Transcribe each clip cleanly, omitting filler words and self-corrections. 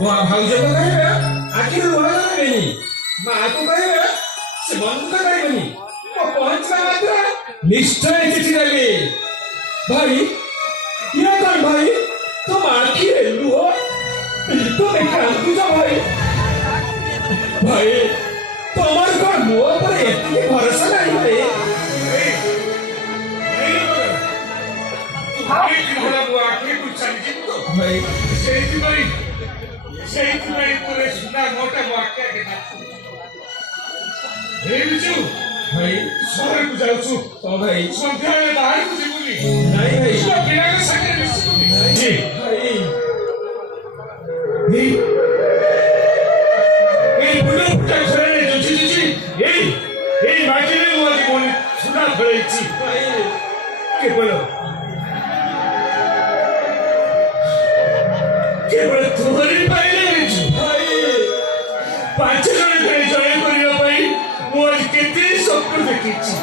भाऊज को कहे आखिर लुहा नहीं माँ को कहे से बंद करेंगे वो पहुंचना मात्र निश्चय चिट्ठी देंगे भाई ये कौन भाई तुम आखिर लुहा तुम एक काम कीजिए भाई तुम्हारे को मुँह पर इतनी भरोसा नहीं भाई आखिर कुछ समझी तो भाई सही भाई ସେଇଥିପାଇଁ ତୋରେ ସୁନା ମୋଟା ବାକ୍ୟା କେନା ହେ ବିଜୁ ଭାଇ ସହରକୁ ଯାଉଛୁ ତ ଭାଇ ସନ୍ଧ୍ୟାବେଳେ ବାହାରକୁ ଯିବୁନି ନାଇଁ ଭାଇ ତୁ ପିଲାଙ୍କ ସାଙ୍ଗରେ ମିଶିବୁନି ଜି ଭାଇ ଏଇ ବୁଢ଼ା ଫୁଟା ଖରାରେ ଯୁଝି ଏଇ ମାଟିରେ ମୁଁ ଆଜି ମୋ ସୁନା ଫଳେଇଛି ଭାଇ କେବଳ ତୁମରି ପାଇଁ ପାଞ୍ଚ ଜଣ ଜଣେ କରିବା ପାଇଁ ମୁଁ ଆଜି କେତେ ସ୍ୱପ୍ନ ଦେଖିଛି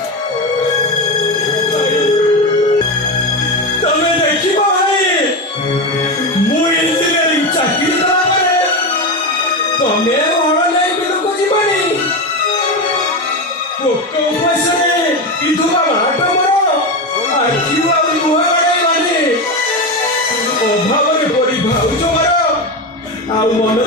ତମେ ଦେଖିବ ଭାଇ ମୁଁ ଇଞ୍ଜିନିୟରିଂ ଚାକିରି କଲା ପରେ ତମେ ହଳ ନେଇ ବିଲକୁ ଯିବନି ପୋକ ଉପାସରେ ବିଧବା ମାଟ ମର ଆଖି ଆଉ ଲୁହା ବାଡ଼େଇବାନି ଅଭାବରେ ପଡ଼ି ଭାଉଜ ମର ଆଉ ମନ